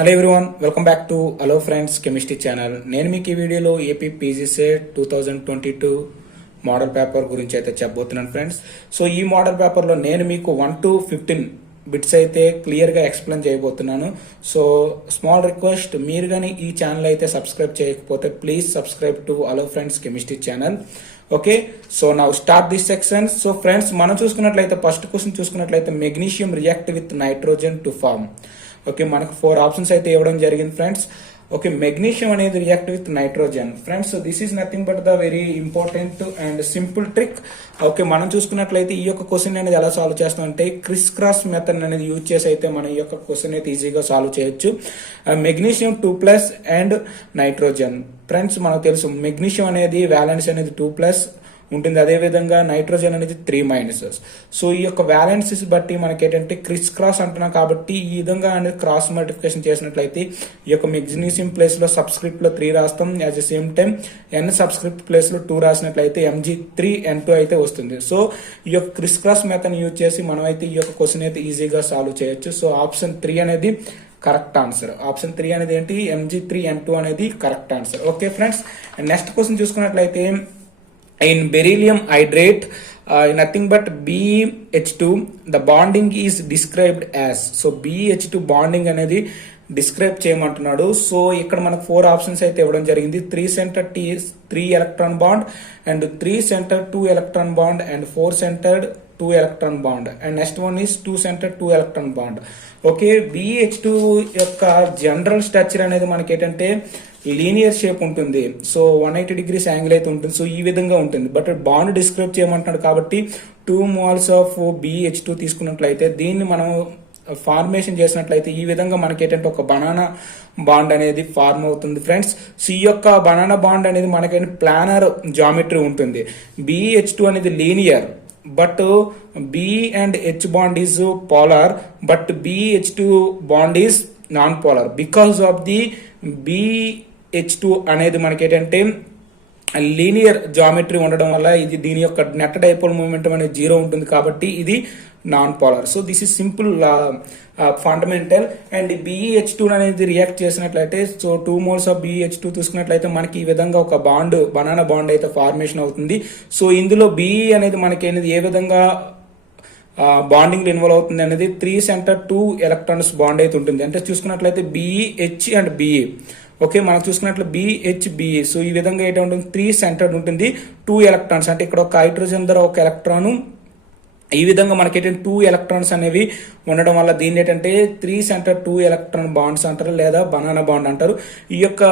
Hello everyone, welcome back to hello friends chemistry channel. నేను మీకు ఈ వీడియోలో ఏపీ పీజీసెట్ 2022 మోడల్ పేపర్ గురించి అయితే చెప్పబోతున్నాను ఫ్రెండ్స్. సో ఈ మోడల్ పేపర్లో నేను మీకు 1 to 15 బిట్స్ అయితే క్లియర్గా ఎక్స్ప్లెయిన్ చేయబోతున్నాను. సో స్మాల్ రిక్వెస్ట్, మీరు కానీ ఈ ఛానల్ అయితే సబ్స్క్రైబ్ చేయకపోతే please subscribe to hello friends chemistry channel. Okay, so now start this section. So friends, మనం చూసుకున్నట్లయితే ఫస్ట్ క్వశ్చన్ చూసుకున్నట్లయితే magnesium react with nitrogen to form. Okay, మనకు 4 ఆప్షన్స్ అయితే ఇవ్వడం జరిగింది ఫ్రెండ్స్. ఓకే, మెగ్నీషియం అనేది react with nitrogen friends. This is nothing but the very important and simple trick. Okay, మనం చూసుకున్నట్లయితే ఈ యొక్క క్వశ్చన్ అనేది ఎలా సాల్వ్ చేస్తాం అంటే క్రిస్ క్రాస్ మెథడ్ అనేది యూజ్ చేసి అయితే మనం ఈ యొక్క క్వశ్చన్ అయితే ఈజీగా సాల్వ్ చేయొచ్చు. మెగ్నీషియం 2+ అండ్ నైట్రోజన్ ఫ్రెండ్స్, మనకు తెలుసు మెగ్నీషియం అనేది వ్యాలెన్స్ అనేది 2+ ఉంటుంది, అదేవిధంగా నైట్రోజన్ అనేది 3-. సో ఈ యొక్క వ్యాలెన్సీస్ బట్టి మనకి ఏంటంటే క్రిస్ క్రాస్ అంటున్నాం కాబట్టి ఈ విధంగా అనేది క్రాస్ మల్టిప్లికేషన్ చేసినట్లయితే ఈ యొక్క మెగ్నీషియం ప్లేస్ లో సబ్స్క్రిప్ట్ లో 3 రాస్తాం, at the same time N subscript place లో 2 రాసినట్లయితే Mg3N2 అయితే వస్తుంది. సో ఈ యొక్క క్రిస్ క్రాస్ మెథడ్ యూజ్ చేసి మనం అయితే ఈ యొక్క క్వశ్చన్ అయితే ఈజీగా సాల్వ్ చేయొచ్చు. సో ఆప్షన్ 3 అనేది కరెక్ట్ ఆన్సర్. ఆప్షన్ 3 అనేది ఏంటి, Mg3N2 అనేది correct answer. Okay friends, next question చూసుకున్నట్లయితే in beryllium hydrate nothing but BH2 the bonding is described as. so BH2 bonding అనేది డిస్క్రైబ్ చేయమంటున్నాడు. సో ఇక్కడ మనకు 4 ఆప్షన్స్ అయితే ఇవ్వడం జరిగింది. 3 centre 3 electron bond and 3 center 2 electron bond and 4 centred 2 electron bond and next one is 2 centre 2 electron bond. Okay, BH2 యొక్క general structure అనేది మనకి ఏంటంటే లీనియర్ షేప్ ఉంటుంది. సో 180 degrees యాంగిల్ అయితే ఉంటుంది. సో ఈ విధంగా ఉంటుంది. బట్ బాండ్ డిస్క్రైబ్ చేయమంటున్నాడు కాబట్టి 2 moles ఆఫ్ BH2 తీసుకున్నట్లయితే దీన్ని మనం ఫార్మేషన్ చేసినట్లయితే ఈ విధంగా మనకి ఏంటంటే ఒక బనానా బాండ్ అనేది ఫార్మ్ అవుతుంది ఫ్రెండ్స్. సో ఈ యొక్క బనానా బాండ్ అనేది మనకి ప్లానర్ జామెట్రీ ఉంటుంది. BH2 అనేది linear but B and H bond is polar but BH2 bond is non polar. Because of the BH2 అనేది మనకి ఏంటంటే లీనియర్ జామెట్రీ ఉండడం వల్ల ఇది దీని యొక్క నెట్ డైపోల్ మూమెంటం అనేది 0 ఉంటుంది కాబట్టి ఇది non polar. So this is simple fundamental. And BH2 అనేది రియాక్ట్ చేసినట్లయితే సో 2 moles ఆఫ్ BH2 తీసుకున్నట్లయితే మనకి ఈ విధంగా ఒక బాండ్ బనానా బాండ్ అయితే ఫార్మేషన్ అవుతుంది. సో ఇందులో B అనేది మనకి అనేది ఏ విధంగా బాండింగ్ ఇన్వాల్వ్ అవుతుంది అనేది 3 సెంటర్ 2 ఎలక్ట్రాన్స్ బాండ్ అయితే ఉంటుంది. అంటే చూసుకున్నట్లయితే BH అండ్ BE. ఓకే, మనం చూసుకున్నట్లు BH-BE. సో ఈ విధంగా ఏంటంటే ఉంటుంది 3 సెంటర్డ్ ఉంటుంది 2 ఎలక్ట్రాన్స్. అంటే ఇక్కడ ఒక హైడ్రోజన్ ధర ఒక ఎలక్ట్రాను ఈ విధంగా మనకి ఏంటంటే 2 ఎలక్ట్రాన్స్ అనేవి ఉండడం వల్ల దీన్ని ఏంటంటే 3 సెంటర్ 2 ఎలక్ట్రాన్ బాండ్స్ అంటారు లేదా బనానా బాండ్ అంటారు. ఈ యొక్క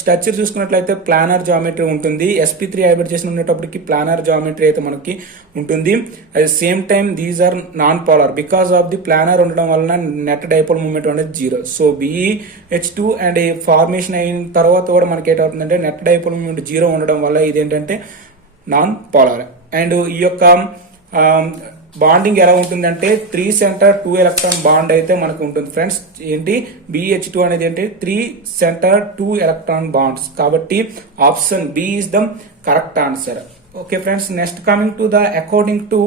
స్ట్రక్చర్ చూసుకున్నట్లయితే ప్లానర్ జామెట్రీ ఉంటుంది. sp3 హైబ్రిడైజేషన్ ఉండేటప్పటికి ప్లానర్ జామెట్రీ అయితే మనకి ఉంటుంది. At the same time these are non polar because of the planar ఉండడం వలన నెట్ డైపోల్ మూమెంట్ అనేది 0. సో BH2 అండ్ ఫార్మేషన్ అయిన తర్వాత కూడా మనకి ఏంటవుతుందంటే నెట్ డైపోల్ మూమెంట్ 0 ఉండడం వల్ల ఇదేంటంటే నాన్ పోలార్. అండ్ ఈ యొక్క బాండింగ్ ఎలా ఉంటుందంటే 3 సెంటర్ 2 ఎలక్ట్రాన్ బాండ్ అయితే మనకు ఉంటుంది ఫ్రెండ్స్. ఏంటి BH2 అనేది ఏంటి 3 సెంటర్ 2 ఎలక్ట్రాన్ బాండ్స్ కాబట్టి option B is the correct answer. Okay friends, next coming to the according to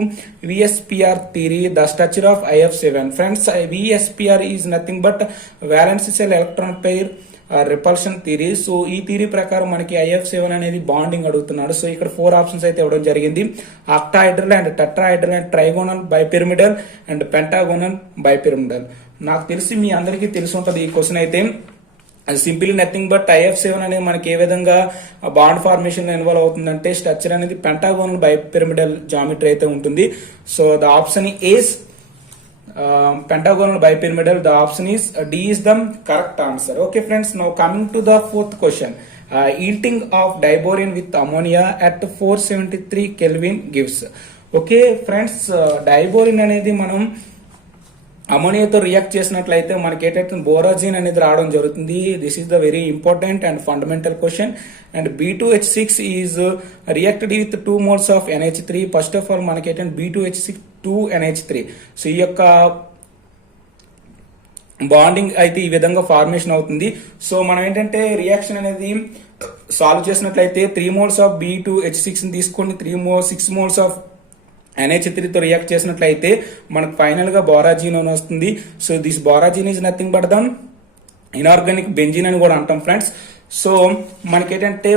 VSPR theory the structure of IF7 friends. VSPR is nothing but valence shell electron pair repulsion theory. So ఈ theory ప్రకారం మనకి IF7 అనేది bonding అడుగుతున్నాడు. So ఇక్కడ 4 options అయితే ఇవ్వడం జరిగింది. Octahedral and tetrahedral and trigonal bipyramidal and pentagonal bipyramidal. నాకు తెలిసి మీ అందరికీ తెలిసి ఉంటుంది ఈ క్వశ్చన్ అయితే. సింపుల్ నథింగ్ బట్ IF7 అనేది మనకి ఏ విధంగా బాండ్ ఫార్మేషన్ లో ఇన్వాల్వ్ అవుతుందంటే స్ట్రక్చర్ అనేది పెంటాగోనల్ బైపిరమిడల్ జామెట్రీ అయితే ఉంటుంది. So the option is pentagonal bipyramidal. The option is D is the correct answer. Okay friends, now coming to the 4th question. Heating of diboron with ammonia at 473 Kelvin gives. Okay friends, diboron అనేది మనం అమోనియాతో react చేసినట్లయితే మనకి ఏంటంటే బోరాజిన్ అనేది రావడం జరుగుతుంది. This is the very important and fundamental question. And B2H6 is reacted with 2 moles of NH3. First of all మనకి ఏంటంటే B2H6 2NH3. సో ఈ యొక్క బాండింగ్ అయితే ఈ విధంగా ఫార్మేషన్ అవుతుంది. సో మనం ఏంటంటే రియాక్షన్ అనేది సాల్వ్ చేసినట్లయితే 3 moles ఆఫ్ B2H6 ని తీసుకొని 6 moles ఆఫ్ NH3 తో రియాక్ట్ చేసినట్లయితే మనకు ఫైనల్ గా బోరాజిన్ అని వస్తుంది. So this borazine is nothing but the inorganic benzene అని కూడా అంటాం ఫ్రెండ్స్. సో మనకేంటంటే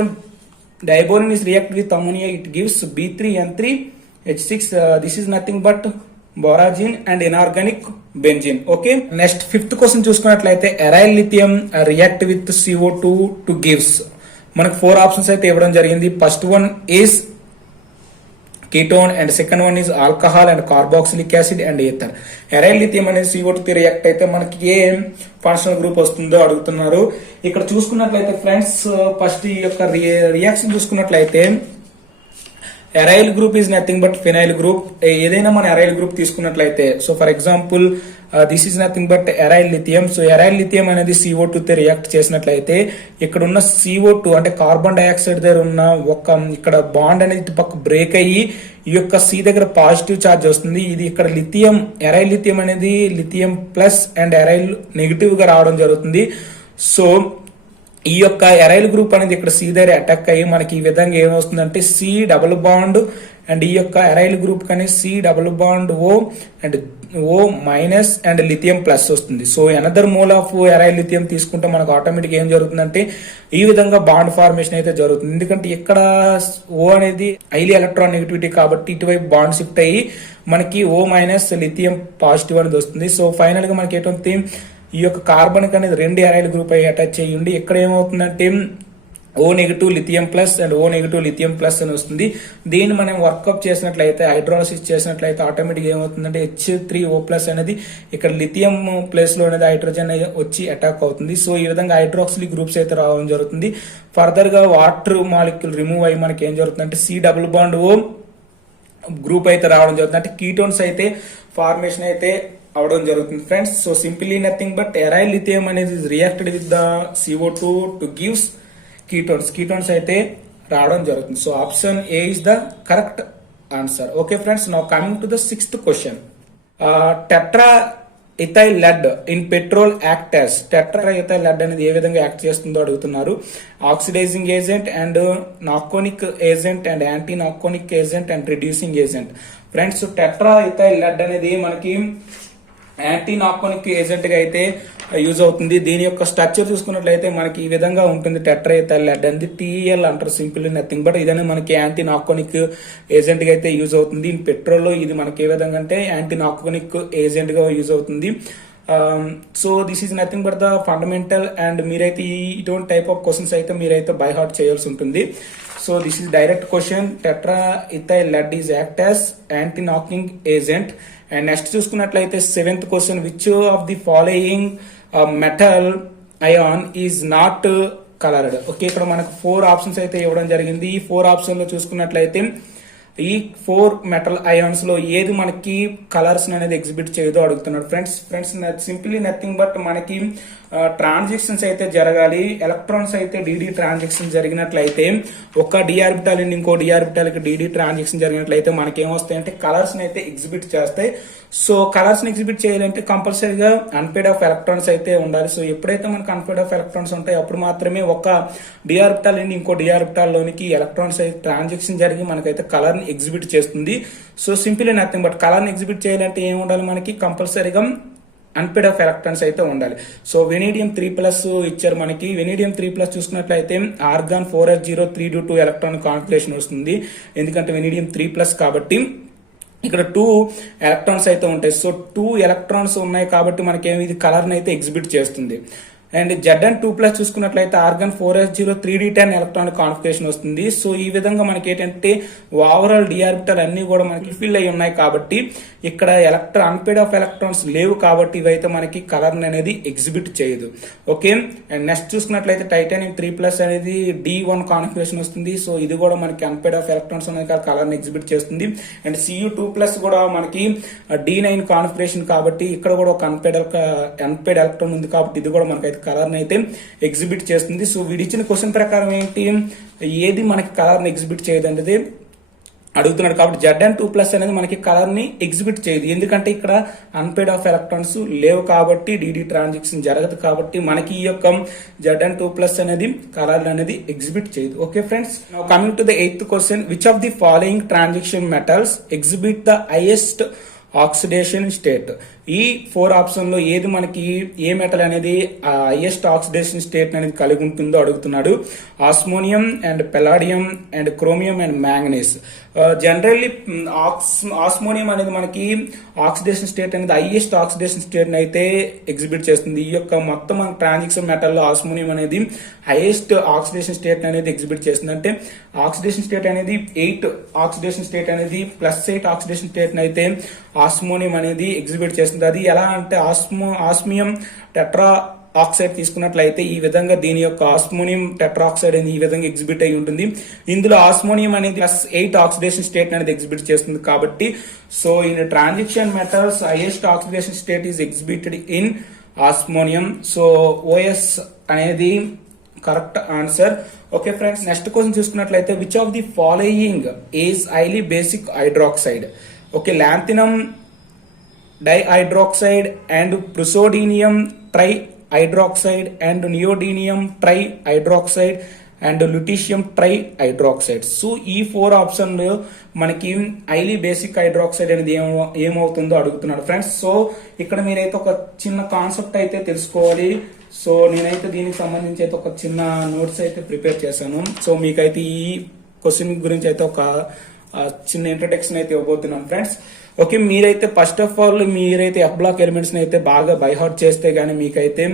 diborane is react with ammonia, it gives B3N3H6. This is nothing but borazine and inorganic benzene. Okay, next 5th question చూసుకున్నట్లయితే aryl lithium react with CO2 to gives. మనకు 4 options అయితే ఇవ్వడం జరిగింది. First one is ketone and second one is alcohol and carboxylic acid and ether. Arrival lithium అనేది CO2 react అయితే మనకి ఏ functional group వస్తుందో అడుగుతున్నారు. ఇక్కడ చూసుకున్నట్లయితే ఫ్రెండ్స్ ఫస్ట్ ఈ యొక్క రియాక్షన్ చూసుకున్నట్లయితే arrival group is nothing but phenyl group. ఏదైనా మన ఎరైల్ గ్రూప్ తీసుకున్నట్లయితే, so for example this is nothing but aryl lithium. So arrival lithium అనేది CO2 తో రియాక్ట్ చేసినట్లయితే ఇక్కడ ఉన్న CO2 అంటే కార్బన్ డైఆక్సైడ్ దగ్గర ఉన్న ఒక ఇక్కడ బాండ్ అనేది ఇటు పక్క బ్రేక్ అయ్యి ఈ యొక్క C దగ్గర పాజిటివ్ ఛార్జ్ వస్తుంది. ఇది ఇక్కడ లిథియం, ఎరైల్ లిథియం అనేది lithium plus and arrival negative గా రావడం జరుగుతుంది. సో ఈ యొక్క ఎరైల్ గ్రూప్ అనేది ఇక్కడ C దగ్గర అటాక్ అయ్యి మనకి ఈ విధంగా ఏమవుతుందంటే C డబుల్ బాండ్ అండ్ ఈ యొక్క ఎరైల్ గ్రూప్ కానీ C double bond O and O minus and lithium plus వస్తుంది. So another mole of aryl lithium తీసుకుంటే మనకు ఆటోమేటిక్ ఏం జరుగుతుందంటే ఈ విధంగా బాండ్ ఫార్మేషన్ అయితే జరుగుతుంది. ఎందుకంటే ఇక్కడ O అనేది హైలీ ఎలక్ట్రాన్ నెగిటివిటీ కాబట్టి ఇటువైపు బాండ్ షిఫ్ట్ అయ్యి మనకి O మైనస్ లిథియం పాజిటివ్ అనేది వస్తుంది. సో ఫైనల్ గా మనకి ఏంటంటే ఈ యొక్క కార్బన్ అనేది 2 ఎరైల్ గ్రూప్ అయ్యి అటాచ్ అయ్యి ఉండి ఇక్కడ ఏమవుతుందంటే O negative lithium plus and O negative lithium plus అని వస్తుంది. దీన్ని మనం వర్కప్ చేసినట్లయితే, హైడ్రాలసిస్ చేసినట్లయితే ఆటోమేటిక్ ఏమవుతుందంటే H3O ప్లస్ అనేది ఇక్కడ లిథియం ప్లేస్ లో అనేది హైడ్రోజన్ వచ్చి అటాక్ అవుతుంది. సో ఈ విధంగా హైడ్రాక్సిలిక్ గ్రూప్స్ అయితే రావడం జరుగుతుంది. ఫర్దర్ గా వాటర్ మాలిక్యూల్ రిమూవ్ అయ్యి మనకి ఏం జరుగుతుందంటే C double bond O group అయితే రావడం జరుగుతుంది. అంటే కీటోన్స్ అయితే ఫార్మేషన్ అయితే అవడం జరుగుతుంది friends. So simply nothing but aryl lithium అనేది reacted with the CO2 to gives ketones అయితే రావడం జరుగుతుంది. So option A is the correct answer. Okay friends, now coming to the 6th question. Tetra ethyl lead in petrol act as. Tetra ethyl lead అనేది ఏ విధంగా act చేస్తుందో అడుగుతున్నారు. Oxidising agent and knocking agent and anti knocking agent and reducing agent. Friends tetra ethyl lead అనేది మనకి anti knocking agent గా అయితే use అవుతుంది. దీని యొక్క స్ట్రక్చర్ చూసుకున్నట్లయితే మనకి ఈ విధంగా ఉంటుంది. టెట్రా ఇథైల్ లెడ్ అనేది TEL అంటారు, సింపుల్ నథింగ్ బట్ ఇదనే మనకి యాంటీ నార్కోనిక్ ఏజెంట్ గా అయితే యూజ్ అవుతుంది. ఇన్ పెట్రోల్ ఇది మనకి ఏ విధంగా అంటే యాంటీ నార్కోనిక్ ఏజెంట్ గా యూజ్ అవుతుంది. So this is nothing but the fundamental and మీరైతే ఇటువంటి టైప్ ఆఫ్ క్వశ్చన్స్ అయితే మీరైతే బై హార్ట్ చేయాల్సి ఉంటుంది. So this is direct question. Tetra ethyl lead is act as anti knocking agent. And next చూసుకున్నట్లయితే 7th question, which of the following metal ion is not coloured. Okay, ఇక్కడ మనకు 4 options అయితే ఇవ్వడం జరిగింది. ఈ 4 option లో చూసుకున్నట్లయితే ఈ 4 మెటల్ అయాన్స్ లో ఏది మనకి కలర్స్ అనేది ఎగ్జిబిట్ చేయదో అడుగుతున్నాడు ఫ్రెండ్స్ సింప్లీ నథింగ్ బట్ మనకి ట్రాన్సాక్షన్స్ అయితే జరగాలి. ఎలక్ట్రాన్స్ అయితే DD ట్రాన్సాక్షన్ జరిగినట్లయితే ఒక d ఆర్బిటాల్ ఇంకో d ఆర్బిటాల్ కి DD ట్రాన్సాక్షన్ జరిగినట్లయితే మనకి ఏమొస్తాయి అంటే కలర్స్ అయితే ఎగ్జిబిట్ చేస్తాయి. సో కలర్స్ ని ఎగ్జిబిట్ చేయాలంటే కంపల్సరీగా అన్పేడ్ ఆఫ్ ఎలక్ట్రాన్స్ అయితే ఉండాలి. సో ఎప్పుడైతే మనకు అన్పేడ్ ఆఫ్ ఎలక్ట్రాన్స్ ఉంటాయి అప్పుడు మాత్రమే ఒక d ఆర్బిటాల్ ఇంకో d ఆర్బిటాల్ లోనికి ఎలక్ట్రాన్స్ అయితే ట్రాన్సాక్షన్ జరిగి మనకైతే కలర్ ని ఎగ్జిబిట్ చేస్తుంది. So simple nothing but colour ని ఎగ్జిబిట్ చేయాలంటే ఏం ఉండాలి మనకి కంపల్సరీగా అన్పేడ్ ఆఫ్ ఎలక్ట్రాన్స్ అయితే ఉండాలి. సో వెనీడియం 3+ ఇచ్చారు మనకి. వెనీడియం 3+ చూసుకున్నట్లయితే ఆర్గాన్ 4s03d2 ఎలక్ట్రాన్ కాన్ఫిగరేషన్ వస్తుంది. ఎందుకంటే వెనీడియం 3+ కాబట్టి ఇక్కడ 2 ఎలక్ట్రాన్స్ అయితే ఉంటాయి. సో 2 ఎలక్ట్రాన్స్ ఉన్నాయి కాబట్టి మనకేమి ఇది కలర్ ని అయితే ఎగ్జిబిట్ చేస్తుంది. అండ్ Zn2+ చూసుకున్నట్లయితే ఆర్గాన్ 4s03d10 ఎలక్ట్రానిక్ కాన్ఫిగరేషన్ వస్తుంది. సో ఈ విధంగా మనకి ఏంటంటే ఓవరాల్ d ఆర్బిటల్ అన్ని కూడా మనకి ఫిల్ అయి ఉన్నాయి కాబట్టి ఇక్కడ అన్పేడ్ ఆఫ్ ఎలక్ట్రాన్స్ లేవు కాబట్టి ఇవైతే మనకి కలర్ అనేది ఎగ్జిబిట్ చేయదు. ఓకే, అండ్ నెక్స్ట్ చూసుకున్నట్లయితే టైటానియం 3+ అనేది D1 కాన్ఫిగరేషన్ వస్తుంది. సో ఇది కూడా మనకి అన్పేడ్ ఆఫ్ ఎలక్ట్రాన్స్ ఉన్నాయి కాబట్టి కలర్ ని ఎగ్జిబిట్ చేస్తుంది. అండ్ Cu2+ కూడా మనకి D9 కాన్ఫిగరేషన్ కాబట్టి ఇక్కడ కూడా ఒక అన్పేడ్ ఎలక్ట్రాన్ ఉంది కాబట్టి ఇది కూడా మనకి కలర్ ని అయితే ఎగ్జిబిట్ చేస్తుంది. సో వీడిచ్చిన క్వశ్చన్ ప్రకారం ఏంటి, ఏది మనకి కలర్ ని ఎగ్జిబిట్ చేయదు అనేది అడుగుతున్నాడు. కాబట్టి Zn2+ అనేది మనకి కలర్ ని ఎగ్జిబిట్ చేయదు. ఎందుకంటే ఇక్కడ అన్పేడ్ ఆఫ్ ఎలక్ట్రాన్స్ లేవు కాబట్టి DD ట్రాన్సాక్షన్ జరగదు కాబట్టి మనకి ఈ యొక్క Zn2+ అనేది కలర్ అనేది ఎగ్జిబిట్ చేయదు. Okay friends, now coming to the 8th question, which of the following transaction metals exhibit the highest oxidation state. ఈ 4 ఆప్షన్ లో ఏది మనకి ఏ మెటల్ అనేది హైయెస్ట్ ఆక్సిడేషన్ స్టేట్ అనేది కలిగి ఉంటుందో అడుగుతున్నాడు. Osmium and palladium and chromium and manganese. Generally osmium అనేది మనకి ఆక్సిడేషన్ స్టేట్ అనేది హైయెస్ట్ ఆక్సిడేషన్ స్టేట్ అయితే ఎగ్జిబిట్ చేస్తుంది. ఈ యొక్క మొత్తం మన ట్రాన్సిషన్ మెటల్ లో ఆస్మోనియం అనేది హైయెస్ట్ ఆక్సిడేషన్ స్టేట్ అనేది ఎగ్జిబిట్ చేస్తుంది. అంటే ఆక్సిడేషన్ స్టేట్ అనేది 8 ఆక్సిడేషన్ స్టేట్ అనేది +8 ఆక్సిడేషన్ స్టేట్ అయితే ఆస్మోనియం అనేది ఎగ్జిబిట్ చేస్తుంది. అది ఎలా అంటే ఆస్మియం టెట్రా ఆక్సైడ్ తీసుకున్నట్లయితే ఈ విధంగా దీని యొక్క ఆస్మోనియం టెట్రాక్సైడ్ అనేది ఈ విధంగా ఎగ్జిబిట్ అయి ఉంటుంది. ఇందులో ఆస్మోనియం అనేది +8 ఆక్సిడేషన్ స్టేట్ అనేది ఎగ్జిబిట్ చేస్తుంది. కాబట్టి so in transition metals highest oxidation state is exhibited in osmium. So OS అనేది correct answer. Okay friends, next question చూసుకున్నట్లయితే which of the following is highly basic hydroxide? Okay, lanthanum dihydroxide and praseodymium tri hydroxide and neodymium tri hydroxide and lutetium tri hydroxide. So ఈ 4 ఆప్షన్లు మనకి highly basic hydroxide అనేది ఏమవుతుందో అడుగుతున్నాడు friends. So ఇక్కడ మీరైతే ఒక చిన్న కాన్సెప్ట్ అయితే తెలుసుకోవాలి. సో నేనైతే దీనికి సంబంధించి అయితే ఒక చిన్న నోట్స్ అయితే ప్రిపేర్ చేశాను. సో మీకైతే ఈ క్వశ్చన్ గురించి అయితే ఒక చిన్న ఇంట్రడక్షన్ అయితే ఇవ్వబోతున్నాను ఫ్రెండ్స్. ఓకే, మీరైతే ఫస్ట్ ఆఫ్ ఆల్ మీరైతే ఎఫ్ బ్లాక్ ఎలిమెంట్స్ అయితే బాగా బైహార్ట్ చేస్తే గానీ మీకైతే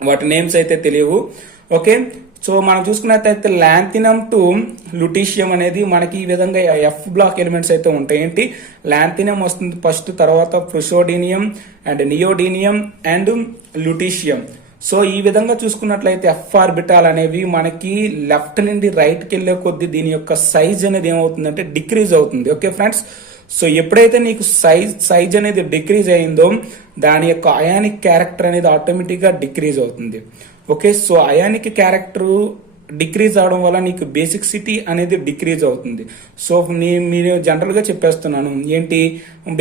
వాటి నేమ్స్ అయితే తెలియవు. ఓకే, సో మనం చూసుకున్నట్లయితే లాంథినం టు లుటీషియం అనేది మనకి ఈ విధంగా ఎఫ్ బ్లాక్ ఎలిమెంట్స్ అయితే ఉంటాయి. ఏంటి, లాంథినం వస్తుంది ఫస్ట్, తర్వాత ప్రుసోడినియం అండ్ నియోడినియం అండ్ లుటీషియం. సో ఈ విధంగా చూసుకున్నట్లయితే ఎఫ్ ఆర్బిటాల్ అనేవి మనకి లెఫ్ట్ నుండి రైట్ కి వెళ్లే కొద్దీ దీని యొక్క సైజ్ అనేది ఏమవుతుందంటే డిక్రీజ్ అవుతుంది. ఓకే ఫ్రెండ్స్, సో ఎప్పుడైతే నీకు సైజ్ అనేది డిక్రీజ్ అయిందో దాని యొక్క అయానిక్ క్యారెక్టర్ అనేది ఆటోమేటిక్ గా డిక్రీజ్ అవుతుంది. Okay, so ionic character decrease అవడం వల్ల నీకు బేసిక్సిటీ అనేది డిక్రీజ్ అవుతుంది. సో మీరు జనరల్ గా చెప్పేస్తున్నాను ఏంటి,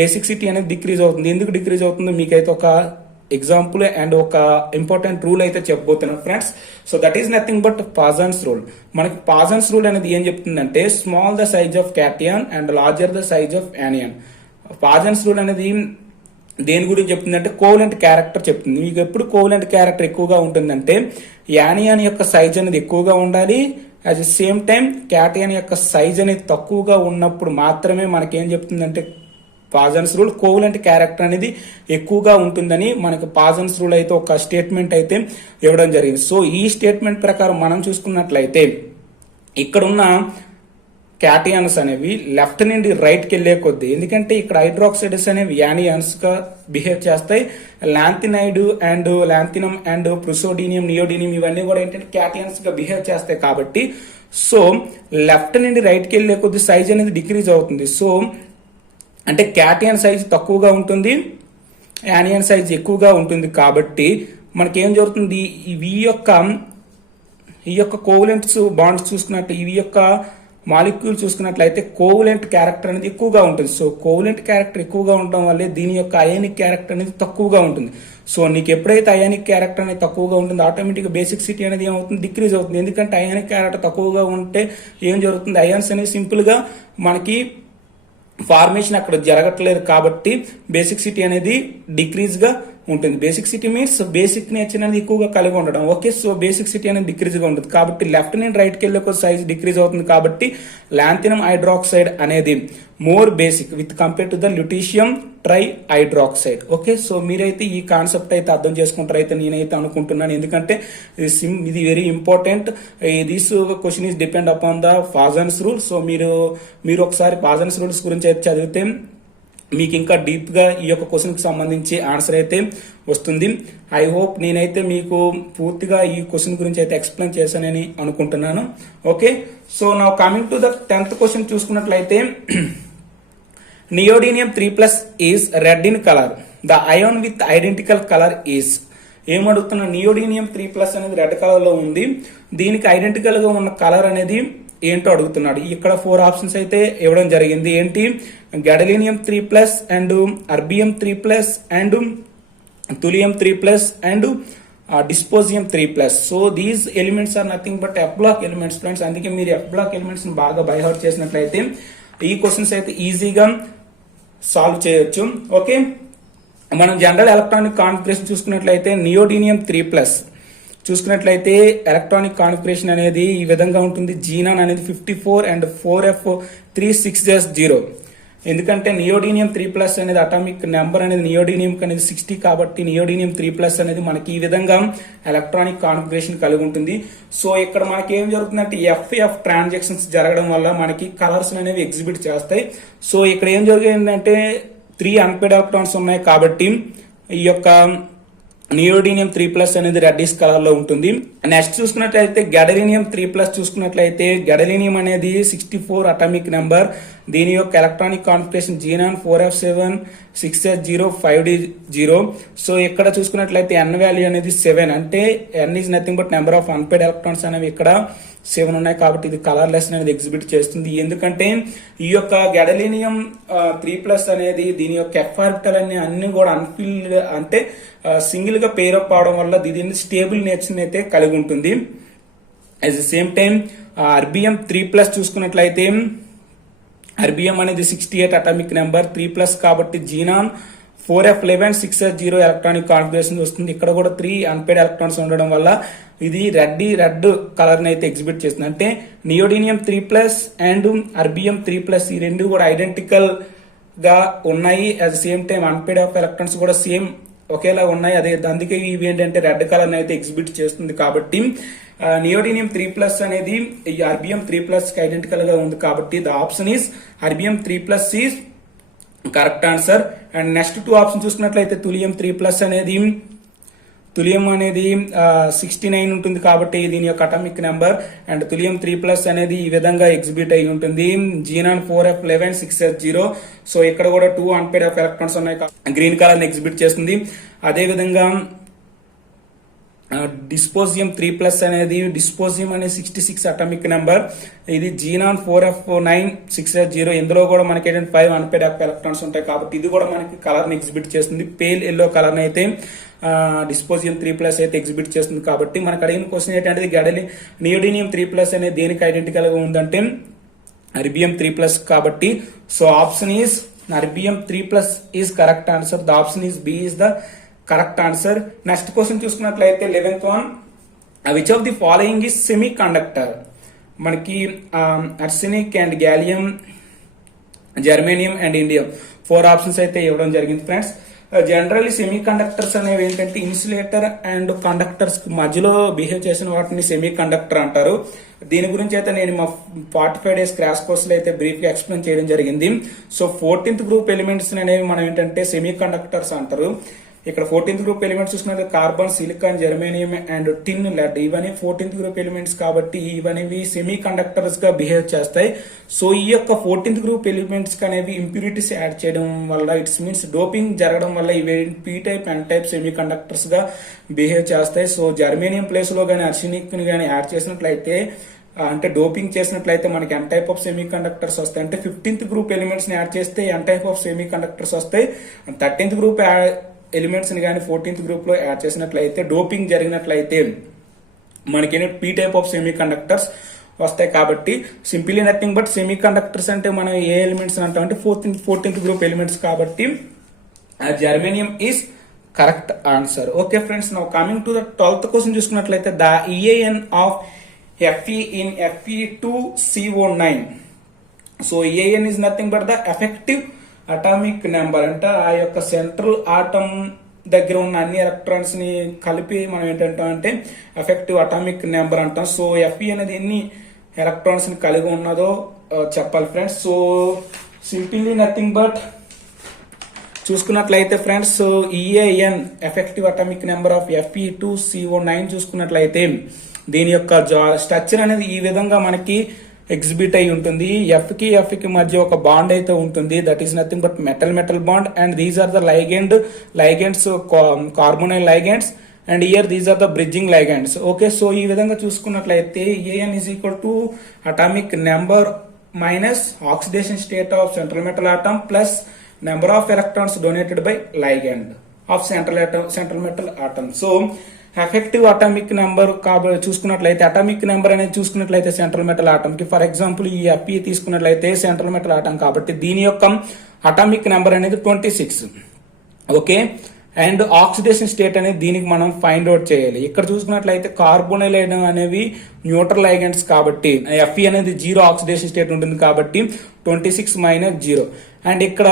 బేసిక్సిటీ అనేది డిక్రీజ్ అవుతుంది. ఎందుకు డిక్రీజ్ అవుతుందో మీకైతే ఒక ఎగ్జాంపుల్ అండ్ ఒక ఇంపార్టెంట్ రూల్ అయితే చెప్పబోతున్నాను friends. So that is nothing but Fajans rule. మనకి పాజన్స్ రూల్ అనేది ఏం చెప్తుందంటే small the size of cation and larger the size of anion. Fajans rule అనేది దేని గురించి చెప్తుందంటే కోవలెంట్ క్యారెక్టర్ చెప్తుంది. మీకు ఎప్పుడు కోవలెంట్ క్యారెక్టర్ ఎక్కువగా ఉంటుందంటే యానియన్ యొక్క సైజ్ అనేది ఎక్కువగా ఉండాలి, అట్ ది సేమ్ టైం క్యాటియన్ యొక్క సైజ్ అనేది తక్కువగా ఉన్నప్పుడు మాత్రమే మనకేం చెప్తుందంటే పాజన్స్ రూల్ కోవలెంట్ క్యారెక్టర్ అనేది ఎక్కువగా ఉంటుందని మనకు పాజన్స్ రూల్ అయితే ఒక స్టేట్మెంట్ అయితే ఇవ్వడం జరిగింది. సో ఈ స్టేట్మెంట్ ప్రకారం మనం చూసుకున్నట్లయితే ఇక్కడున్న క్యాటియన్స్ అనేవి లెఫ్ట్ నుండి రైట్ కి వెళ్లే కొద్దీ, ఎందుకంటే ఇక్కడ హైడ్రాక్సైడ్స్ అనేవి యానియన్స్ గా బిహేవ్ చేస్తాయి. లాంథినం అండ్ ప్రుసోడినియం నియోడినియం ఇవన్నీ కూడా ఏంటంటే క్యాటియన్స్ గా బిహేవ్ చేస్తాయి. కాబట్టి సో లెఫ్ట్ నుండి రైట్ కి వెళ్లే కొద్దీ సైజ్ అనేది డిక్రీజ్ అవుతుంది. సో అంటే క్యాటియన్ సైజ్ తక్కువగా ఉంటుంది, యానియన్ సైజ్ ఎక్కువగా ఉంటుంది. కాబట్టి మనకేం జరుగుతుంది, ఈ యొక్క కోవలెంట్స్ బాండ్స్ చూసుకున్నట్టు ఇవి యొక్క మాలిక్యూల్ చూసుకున్నట్లయితే కోవలెంట్ క్యారెక్టర్ అనేది ఎక్కువగా ఉంటుంది. సో కోవలెంట్ క్యారెక్టర్ ఎక్కువగా ఉండడం వల్లే దీని యొక్క అయానిక్ క్యారెక్టర్ అనేది తక్కువగా ఉంటుంది. సో నీకు ఎప్పుడైతే అయానిక్ క్యారెక్టర్ అనేది తక్కువగా ఉంటుందో ఆటోమేటిక్ బేసిక్సిటీ అనేది ఏమవుతుంది, డిక్రీజ్ అవుతుంది. ఎందుకంటే అయానిక్ క్యారెక్టర్ తక్కువగా ఉంటే ఏం జరుగుతుంది, అయాన్స్ అనేది సింపుల్ గా మనకి ఫార్మేషన్ అక్కడ జరగట్లేదు. కాబట్టి బేసిక్సిటీ అనేది డిక్రీజ్ గా ఉంటుంది. బేసిక్సిటీ మీన్స్ బేసిక్ నేచర్ అనేది ఎక్కువగా కలిగి ఉండడం. ఓకే, సో బేసిక్సిటీ అనేది డిక్రీజ్ గా ఉంటుంది. కాబట్టి లెఫ్ట్ నుండి రైట్ కి వెళ్ళే సైజ్ డిక్రీజ్ అవుతుంది. కాబట్టి లాంథినం హైడ్రాక్సైడ్ అనేది more basic with compare to the lutetium tri hydroxide. Okay, so మీరైతే ఈ కాన్సెప్ట్ అయితే అర్థం చేసుకుంటారు అయితే నేనైతే అనుకుంటున్నాను. ఎందుకంటే ఇది very important. This question is depend upon the Fajans rule. So మీరు ఒకసారి పాజన్స్ రూల్స్ గురించి అయితే చదివితే మీకు ఇంకా డీప్ గా ఈ యొక్క క్వశ్చన్ కి సంబంధించి ఆన్సర్ అయితే వస్తుంది. ఐ హోప్ నేనైతే మీకు పూర్తిగా ఈ క్వశ్చన్ గురించి అయితే ఎక్స్ప్లెయిన్ చేశానని అనుకుంటున్నాను. Okay, so now coming to the 10th question చూసుకున్నట్లయితే neodymium 3+ is red in colour, the ion with identical colour is. ఏమడుగుతున్నా, నియోడినియం 3+ అనేది రెడ్ కలర్ లో ఉంది, దీనికి ఐడెంటికల్ గా ఉన్న కలర్ అనేది ఏంటో అడుగుతున్నాడు. ఇక్కడ 4 ఆప్షన్స్ అయితే ఇవ్వడం జరిగింది. ఏంటి, gadolinium 3+ and erbium 3+ and thulium 3+ and dysprosium 3+. So these elements are nothing but F block elements friends. అందుకే మీరు ఎఫ్ బ్లాక్ ఎలిమెంట్స్ ని బాగా బైహార్ట్ చేసినట్లయితే ఈ క్వశ్చన్స్ అయితే ఈజీగా సాల్వ్ చేయొచ్చు. ఓకే, మనం జనరల్ ఎలక్ట్రానిక్ కాన్ఫిగరేషన్ చూసుకున్నట్లయితే నియోడీనియం 3+ చూసుకున్నట్లయితే ఎలక్ట్రానిక్ కాన్ఫిగరేషన్ అనేది ఈ విధంగా ఉంటుంది. జీనాన్ అనేది 54 అండ్ 4f36s0. ఎందుకంటే నియోడీనియం 3+ అనేది అటామిక్ నెంబర్ అనేది నియోడీనియం అనేది 60 కాబట్టి నియోడీనియం 3+ అనేది మనకి ఈ విధంగా ఎలక్ట్రానిక్ కాన్ఫిగరేషన్ కలిగి ఉంటుంది. సో ఇక్కడ మనకి ఏం జరుగుతుందంటే ఎఫ్ ట్రాన్సాక్షన్స్ జరగడం వల్ల మనకి కలర్స్ అనేవి ఎగ్జిబిట్ చేస్తాయి. సో ఇక్కడ ఏం జరిగిందంటే 3 అన్పేడ్ ఎలక్ట్రాన్స్ ఉన్నాయి కాబట్టి ఈ యొక్క నియోడీనియం 3+ అనేది రెడ్డిష్ కలర్ లో ఉంటుంది. నెక్స్ట్ చూసుకున్నట్లయితే గడలీనియం 3+ చూసుకున్నట్లయితే గడలీనియం అనేది 64 అటామిక్ నెంబర్. దీని యొక్క electronic configuration xenon 4f7 6s0 5d0. So ఇక్కడ చూసుకున్నట్లయితే ఎన్ వాల్యూ అనేది 7, అంటే N is nothing but number of unpaired electrons అనేవి ఇక్కడ 7 ఉన్నాయి కాబట్టి ఇది కలర్లెస్ అనేది ఎగ్జిబిట్ చేస్తుంది. ఎందుకంటే ఈ యొక్క గడలీనియం 3+ అనేది దీని యొక్క ఎఫ్ ఆర్బిటల్ అన్ని కూడా అన్ఫిల్డ్ అంటే సింగిల్ గా పేర్ అప్ అవడం వల్ల దీని స్టేబుల్ నేచర్ అయితే కలిగి ఉంటుంది. అట్ ద సేమ్ టైం అర్బియం 3+ చూసుకున్నట్లయితే అర్బియం అనేది 68 అటామిక్ నెంబర్ 3+ కాబట్టి xenon 4f11 6s0 electronic configuration వస్తుంది. ఇక్కడ కూడా 3 అన్పేడ్ ఎలక్ట్రాన్స్ ఉండడం వల్ల ఇది రెడ్ కలర్ ని అయితే ఎగ్జిబిట్ చేస్తుంది. అంటే నియోడీనియం 3+ అండ్ అర్బియం 3+ ఈ రెండు కూడా ఐడెంటికల్ గా ఉన్నాయి. At the same time unpaired of electrons కూడా సేమ్ ఒకేలా ఉన్నాయి. అదే అందుకే ఇవి ఏంటంటే రెడ్ కలర్ ని అయితే ఎగ్జిబిట్ చేస్తుంది. కాబట్టి నియోడీనియం 3+ అనేది ఈ అర్బియం 3+ కి ఐడెంటికల్ గా ఉంది కాబట్టి the option is erbium 3+ is correct answer. And next 2 option చూసుకున్నట్లయితే తులియం 3+ అనేది తులియం అనేది 69 ఉంటుంది కాబట్టి దీని యొక్క అటామిక్ నెంబర్. అండ్ తులియం 3+ అనేది ఈ విధంగా ఎగ్జిబిట్ అయి ఉంటుంది జీనాన్ 4f11 6s0. సో ఇక్కడ కూడా 2 అన్పేడ్ ఆఫ్ ఎలక్ట్రాన్స్ ఉన్నాయి, గ్రీన్ కలర్ ని ఎగ్జిబిట్ చేస్తుంది. అదే విధంగా డిస్పోజియం 3+ అనేది డిస్పోజియం అనేది 66 అటామిక్ నెంబర్. ఇది జీనాన్ 4f9 6s0. ఇందులో కూడా మనకి 5 అన్పేడ్ ఆఫ్ ఎలక్ట్రాన్స్ ఉంటాయి కాబట్టి ఇది కూడా మనకి కలర్ ని ఎగ్జిబిట్ చేస్తుంది. పేల్ ఎల్లో కలర్ ని అయితే డిస్పోజియం 3+ అయితే ఎగ్జిబిట్ చేస్తుంది. కాబట్టి మనకు అడిగిన క్వశ్చన్ ఏంటంటే నియోడీనియం 3+ అనేది దేనికి ఐడెంటికల్ గా ఉందంటే అర్బియం 3+ కాబట్టి so option is erbium 3+ is correct answer. The option is B is the correct answer. Next question చూసుకున్నట్లయితే 11th one, which of the following is semiconductor. మనకి arsenic and gallium, germanium and indium 4 options అయితే ఇవ్వడం జరిగింది friends. Generally semiconductors అనేవి ఏంటంటే insulator and conductors మధ్యలో behave చేసిన వాటిని సెమీ కండక్టర్ అంటారు. దీని గురించి అయితే నేను మా 45 days క్రాష్ కోర్స్ లో అయితే బ్రీఫ్ గా ఎక్స్ప్లెయిన్ చేయడం జరిగింది. సో 14th గ్రూప్ ఎలిమెంట్స్ అనేవి మనం ఏంటంటే సెమీ కండక్టర్స్ అంటారు. ఇక్కడ 14th గ్రూప్ ఎలిమెంట్స్ చూసుకున్నట్లయితే carbon, silicon, germanium and tin, lead ఇవన్నీ 14th గ్రూప్ ఎలిమెంట్స్ కాబట్టి ఇవన్నీ సెమీ కండక్టర్స్ గా బిహేవ్ చేస్తాయి. సో ఈ యొక్క 14th గ్రూప్ ఎలిమెంట్స్ అనేవి ఇంప్యూరిటీస్ యాడ్ చేయడం వల్ల ఇట్స్ మీన్స్ డోపింగ్ జరగడం వల్ల ఇవి P type, N type semiconductors గా బిహేవ్ చేస్తాయి. సో జర్మేనియం ప్లేస్ లో గానీ అర్సెనిక్ ని గానీ యాడ్ చేసినట్లయితే అంటే డోపింగ్ చేసినట్లయితే మనకి N type of semiconductors వస్తాయి. అంటే 15th గ్రూప్ ఎలిమెంట్స్ ని యాడ్ చేస్తే N type of semiconductors వస్తాయి. 13th గ్రూప్ ఎలిమెంట్స్ ని కానీ 14th గ్రూప్ లో యాడ్ చేసినట్లయితే డోపింగ్ జరిగినట్లయితే మనకి P type of semiconductors వస్తాయి. కాబట్టి simply nothing but semiconductors అంటే మనం ఏ ఎలిమెంట్స్ అంటామంటే 14th గ్రూప్ ఎలిమెంట్స్ కాబట్టి germanium is correct answer. Okay friends, now coming to the 12th question చూసుకున్నట్లయితే the EAN of Fe in Fe2CO9. So EAN is nothing but the effective atomic number. అంటే ఆ యొక్క central atom దగ్గర ఉన్న అన్ని electrons ని కలిపి మనం ఏంటంటే ఎఫెక్టివ్ అటామిక్ నెంబర్ అంటాం. సో Fe అనేది ఎన్ని ఎలక్ట్రాన్స్ ని కలిగి ఉన్నదో చెప్పాలి friends. So simply nothing but చూసుకున్నట్లయితే friends EAN effective atomic number of Fe2CO9 చూసుకున్నట్లయితే దీని యొక్క స్ట్రక్చర్ అనేది ఈ విధంగా మనకి ఎగ్జిబిట్ అయి ఉంటుంది. ఎఫ్ కి మధ్య ఒక బాండ్ అయితే ఉంటుంది. That is nothing but metal bond and these are the ligands carbonyl ligands and here these are the bridging ligands. Okay, so ఈ విధంగా చూసుకున్నట్లయితే AN is equal to atomic number minus oxidation state of central metal atom plus number of electrons donated by ligand of central metal atom. So effective atomic number చూసుకున్నట్లయితే atomic number అనేది చూసుకున్నట్లయితే central metal atom కి for example ఈ Fe తీసుకున్నట్లయితే central metal atom కాబట్టి దీని యొక్క atomic number అనేది 26. ఓకే. అండ్ ఆక్సిడేషన్ స్టేట్ అనేది దీనికి మనం ఫైండ్ అవుట్ చేయాలి. ఇక్కడ చూసుకున్నట్లయితే కార్బోనిల్ అనేవి న్యూట్రల్ లైగెండ్స్ కాబట్టి Fe అనేది 0 ఆక్సిడేషన్ స్టేట్ ఉంటుంది కాబట్టి 26 - 0. అండ్ ఇక్కడ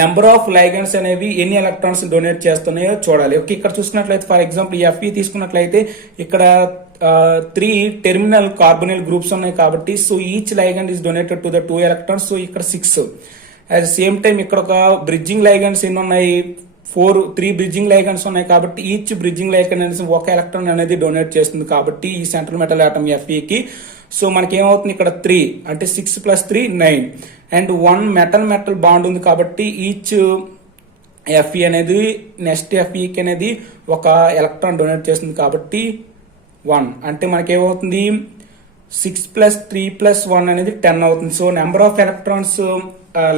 నెంబర్ ఆఫ్ లైగెండ్స్ అనేవి ఎన్ని ఎలక్ట్రాన్స్ డొనేట్ చేస్తున్నాయో చూడాలి. ఓకే, ఇక్కడ చూసుకున్నట్లయితే ఫర్ ఎగ్జాంపుల్ Fe తీసుకున్నట్లయితే ఇక్కడ 3 టెర్మినల్ కార్బోనిల్ గ్రూప్స్ ఉన్నాయి కాబట్టి so each ligand is donated to the 2 electrons. So ఇక్కడ 6. అట్ ద సేమ్ టైం ఇక్కడ ఒక బ్రిడ్జింగ్ లైగెండ్స్ ఎన్ని ఉన్నాయి, 3 బ్రిడ్జింగ్ లైగెండ్స్ ఉన్నాయి కాబట్టి ఈచ్ బ్రిడ్జింగ్ లైగెండ్ అనేది ఒక ఎలక్ట్రాన్ అనేది డొనేట్ చేస్తుంది కాబట్టి ఈ సెంట్రల్ మెటల్ ఆటమ్ Fe కి. సో మనకి ఏమవుతుంది ఇక్కడ 3 అంటే 6 + 3 9. అండ్ 1 మెటల్ బాండ్ ఉంది కాబట్టి ఈచ్ Fe అనేది నెక్స్ట్ Fe కి అనేది ఒక ఎలక్ట్రాన్ డొనేట్ చేస్తుంది కాబట్టి 1 అంటే మనకి ఏమవుతుంది 6 + 3 + 1 అనేది 10 అవుతుంది. So number of electrons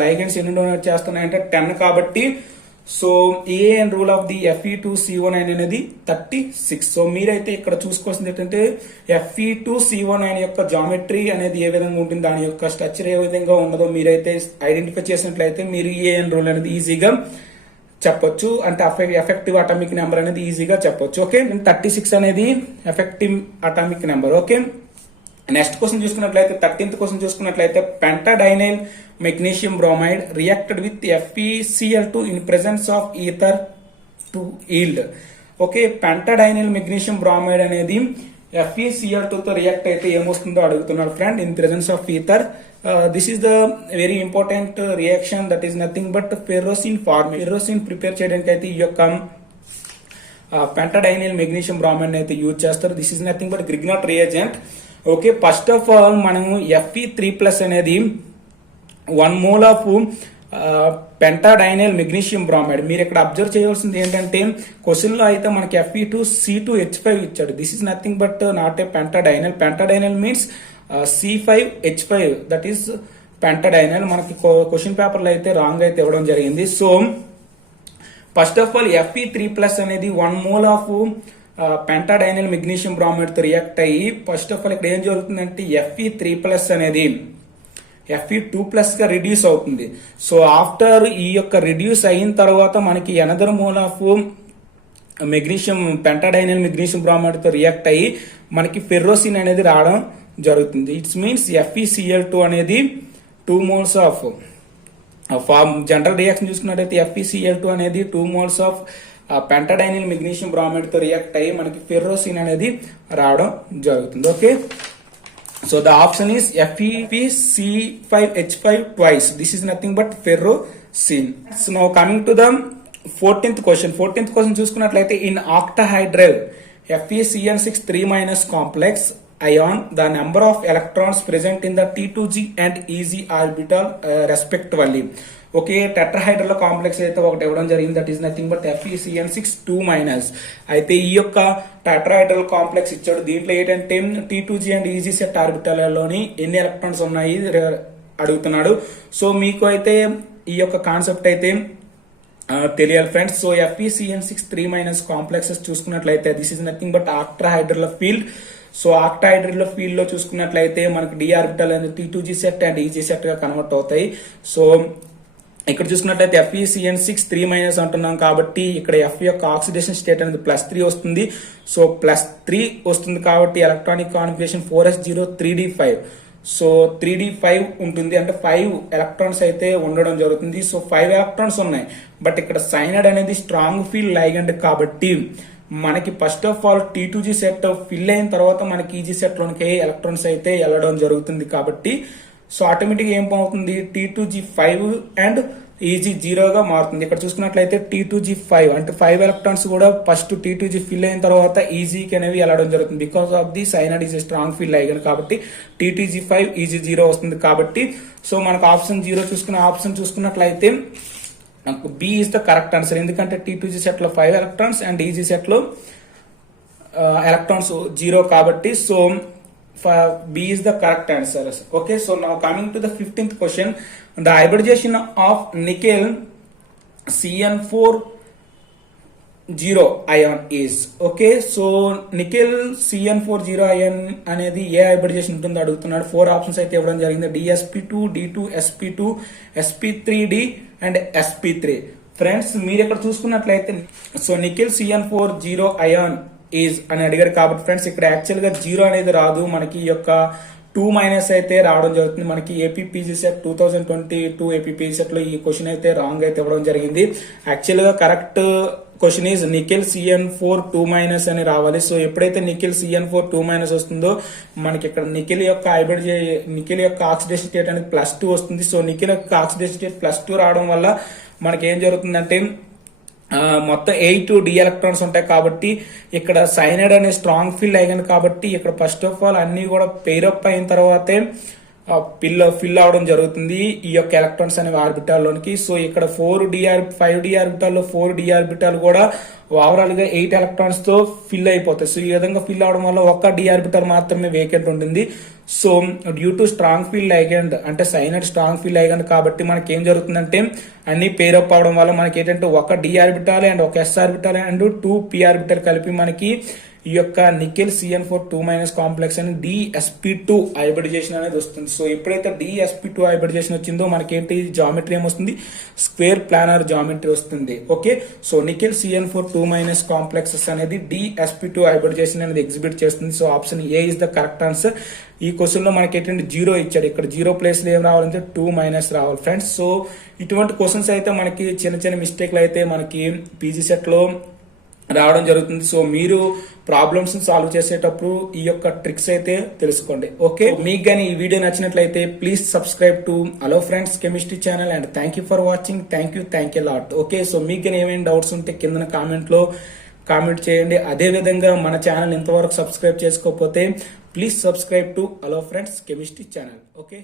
ligands ఎన్ని డొనేట్ చేస్తున్నాయంటే 10 కాబట్టి so AN rule of the Fe2CO9 అనేది 36. సో మీరైతే ఇక్కడ చూసుకోవాల్సింది ఏంటంటే Fe2CO9 యొక్క జామెట్రీ అనేది ఏ విధంగా ఉంటుంది, దాని యొక్క స్ట్రక్చర్ ఏ విధంగా ఉండదో మీరైతే ఐడెంటిఫై చేసినట్లయితే మీరు ఏఎన్ రూల్ అనేది ఈజీగా చెప్పొచ్చు. అంటే ఎఫెక్టివ్ అటామిక్ నెంబర్ అనేది ఈజీగా చెప్పొచ్చు. ఓకే, 36 అనేది effective atomic number. Okay, next question చూసుకున్నట్లయితే 13th క్వశ్చన్ చూసుకున్నట్లయితే pentadienyl magnesium bromide reacted with FeCl2 in presence of ether to yield. Okay, pentadienyl magnesium bromide అనేది FeCl2 తో రియాక్ట్ అయితే ఏమొస్తుందో అడుగుతున్నారు friend in presence of ether. This is the very important reaction, that is nothing but ferrocene formation. Ferrocene prepare చేయడానికి అయితే ఈ యొక్క pentadienyl magnesium bromide అయితే యూజ్ చేస్తారు. This is nothing but Grignard reagent. Okay, first of all మనము Fe3+ అనేది 1 mole of pentadienyl magnesium bromide. మీరు ఇక్కడ అబ్జర్వ్ చేయవలసింది ఏంటంటే క్వశ్చన్ లో అయితే మనకి Fe2C2H5 ఇచ్చాడు. This is nothing but not a pentadienyl. Pentadienyl means C5H5 that is pentadienyl. మనకి క్వశ్చన్ పేపర్ లో అయితే రాంగ్ అయితే ఇవ్వడం జరిగింది. So first of all Fe3+ అనేది 1 mole of pentadienyl magnesium bromide తో రియాక్ట్ అయ్యి ఫస్ట్ ఆఫ్ ఆల్ ఇక్కడ ఏం జరుగుతుందంటే Fe3+ అనేది Fe2+ గా రిడ్యూస్ అవుతుంది. సో ఆఫ్టర్ ఈ యొక్క రిడ్యూస్ అయిన తర్వాత మనకి another mole of magnesium pentadienyl magnesium bromide తో రియాక్ట్ అయ్యి మనకి ఫెర్రోసిన్ అనేది రావడం జరుగుతుంది. ఇట్స్ మీన్స్ FeCl2 అనేది 2 మోల్స్ ఆఫ్ జనరల్ రియాక్షన్ చూసుకున్నట్టయితే FeCl2 అనేది 2 moles of pentadienyl magnesium bromide తో రియాక్ట్ అయ్యి మనకి ఫెర్రోసిన్ అనేది రావడం జరుగుతుంది. Okay, so the option is FeC5H5 twice. This is nothing but ferrocene. So now coming to the 14th question. 14th question చూసుకున్నట్లయితే in octahedral FeCN6 3- complex ion the number of electrons present in the T2G and EG orbital respectively. Okay, tetrahedral complex అయితే ఒకటి ఇవ్వడం జరిగింది, that is nothing but FeCN6 2-. అయితే ఈ యొక్క tetrahedral complex ఇచ్చాడు. దీంట్లో ఏంటంటే T2G అండ్ EG సెట్ ఆర్బిటాలలోని ఎన్ని ఎలక్ట్రాన్స్ ఉన్నాయి అడుగుతున్నాడు. సో మీకు అయితే ఈ యొక్క కాన్సెప్ట్ అయితే తెలియాలి ఫ్రెండ్స్. సో FeCN6 3- కాంప్లెక్సెస్ చూసుకున్నట్లయితే this is nothing but octahedral field. So octahedral field లో చూసుకున్నట్లయితే మనకి డి ఆర్బిటల్ అనేది T2G set and EG set గా కన్వర్ట్ అవుతాయి. సో ఇక్కడ చూసుకున్నట్లయితే FeCN6 3- అంటున్నాం కాబట్టి ఇక్కడ F యొక్క ఆక్సిడేషన్ స్టేట్ అనేది +3 వస్తుంది. సో +3 వస్తుంది కాబట్టి electronic configuration 4s0 3d5. So 3d5 ఉంటుంది, అంటే 5 ఎలక్ట్రాన్స్ అయితే ఉండడం జరుగుతుంది. సో 5 ఎలక్ట్రాన్స్ ఉన్నాయి, బట్ ఇక్కడ సైనైడ్ అనేది స్ట్రాంగ్ ఫీల్డ్ లైగండ్ కాబట్టి మనకి first of all T2G set fill అయిన తర్వాత మనకి EG సెట్ లోనికి ఎలక్ట్రాన్స్ అయితే వెళ్ళడం జరుగుతుంది కాబట్టి సో ఆటోమేటిక్ ఏం అవుతుంది T2G 5 అండ్ EG 0 గా మారుతుంది. ఇక్కడ చూసుకున్నట్లయితే T2G 5 అంటే 5 ఎలక్ట్రాన్స్ కూడా ఫస్ట్ T2G ఫిల్ అయిన తర్వాత EG కి అనేవి వెళ్ళడం జరుగుతుంది. Because of the cyanide is strong field ligand కాబట్టి T2G 5 EG 0 వస్తుంది కాబట్టి సో మనకు ఆప్షన్ 0 చూసుకున్నట్లయితే B is the correct answer. ఎందుకంటే T2G సెట్ లో 5 ఎలక్ట్రాన్స్ అండ్ EG సెట్ లో ఎలక్ట్రాన్స్ 0 కాబట్టి so B is the correct answer. Okay, so now coming to the 15th question. The hybridization of nickel CN40 ion is. Okay, so nickel CN40 ion అనేది ఏ hybridisation ఉంటుందో అడుగుతున్నాడు. 4 options అయితే ఇవ్వడం జరిగింది. DsP2, D2, sp2, sp3d and sp3. Friends మీరు ఇక్కడ చూసుకున్నట్లయితే so nickel CN4 zero ion is అని అడిగారు కాబట్టి ఫ్రెండ్స్ ఇక్కడ యాక్చువల్ గా జీరో అనేది రాదు, మనకి ఈ యొక్క 2- అయితే రావడం జరుగుతుంది. మనకి ఏపీపీజీ సెట్ 2022 ఏపీపీజీ సెట్ లో ఈ క్వశ్చన్ అయితే రాంగ్ అయితే ఇవ్వడం జరిగింది. యాక్చువల్ గా correct question is nickel CN4 2- అని రావాలి. సో ఎప్పుడైతే నికెల్ CN4 2- వస్తుందో మనకి ఇక్కడ నికెల్ యొక్క నికెల్ యొక్క ఆక్సిడేషన్ స్టేట్ అనేది +2 వస్తుంది. సో నికెల్ యొక్క ఆక్సిడేషన్ స్టేట్ +2 రావడం వల్ల మనకి ఏం జరుగుతుందంటే మొత్తం 8 డి ఎలక్ట్రాన్స్ ఉంటాయి కాబట్టి ఇక్కడ సైనైడ్ అనే స్ట్రాంగ్ ఫీల్డ్ అయ్యాను కాబట్టి ఇక్కడ ఫస్ట్ ఆఫ్ ఆల్ అన్ని కూడా పెయిరప్ అయిన తర్వాతే ఫిల్ అవడం జరుగుతుంది ఈ యొక్క ఎలక్ట్రాన్స్ అనేవి ఆర్బిటాల్ లోనికి. సో ఇక్కడ 5 డి ఆర్బిటాల్లో 4 డి ఆర్బిటాల్ కూడా ఓవరాల్ గా 8 ఎలక్ట్రాన్స్ తో ఫిల్ అయిపోతాయి. సో ఈ విధంగా ఫిల్ అవడం వల్ల ఒక డి ఆర్బిటాల్ మాత్రమే వేకెంట్ ఉంటుంది. So due to strong field ligand అంటే సైనైడ్ స్ట్రాంగ్ ఫీల్డ్ లైగండ్ కాబట్టి మనకి ఏం జరుగుతుందంటే అన్ని పేర్ అప్ అవడం వల్ల మనకి ఏంటంటే ఒక డి ఆర్బిటాల్ అండ్ ఒక S orbital and 2 P orbital కలిపి మనకి ఈ యొక్క నికెల్ CN4 2- కాంప్లెక్స్ అని DsP2 హైబ్రిడైజేషన్ అనేది వస్తుంది. సో ఎప్పుడైతే DsP2 హైబ్రిడైజేషన్ వచ్చిందో మనకేంటి జామెట్రీ ఏమొస్తుంది, స్క్వేర్ ప్లానర్ జామెట్రీ వస్తుంది. Okay, so nickel CN4 2- complexes అనేది DsP2 హైబ్రిడైజేషన్ అనేది ఎగ్జిబిట్ చేస్తుంది. So option A is the correct answer. ఈ క్వశ్చన్ లో మనకి ఏంటంటే 0 ఇచ్చాడు, ఇక్కడ 0 ప్లేస్ లో ఏం రావాలంటే 2- రావాలి ఫ్రెండ్స్. సో ఇటువంటి క్వశ్చన్స్ అయితే మనకి చిన్న మిస్టేక్లు అయితే మనకి పీజీ సెట్ లో రావడం జరుగుతుంది. సో మీరు ప్రాబ్లమ్స్ సాల్వ్ చేసేటప్పుడు ఈ యొక్క ట్రిక్స్ అయితే తెలుసుకోండి. ఓకే, మీకు కానీ ఈ వీడియో నచ్చినట్లయితే please subscribe to hello friends chemistry channel and thank you for watching. Thank you lot. Okay, so మీకు కానీ ఏమైనా డౌట్స్ ఉంటే కింద కామెంట్ చేయండి. అదే విధంగా మన ఛానల్ ఇంతవరకు సబ్స్క్రైబ్ చేసుకోకపోతే please subscribe to hello friends chemistry channel. Okay.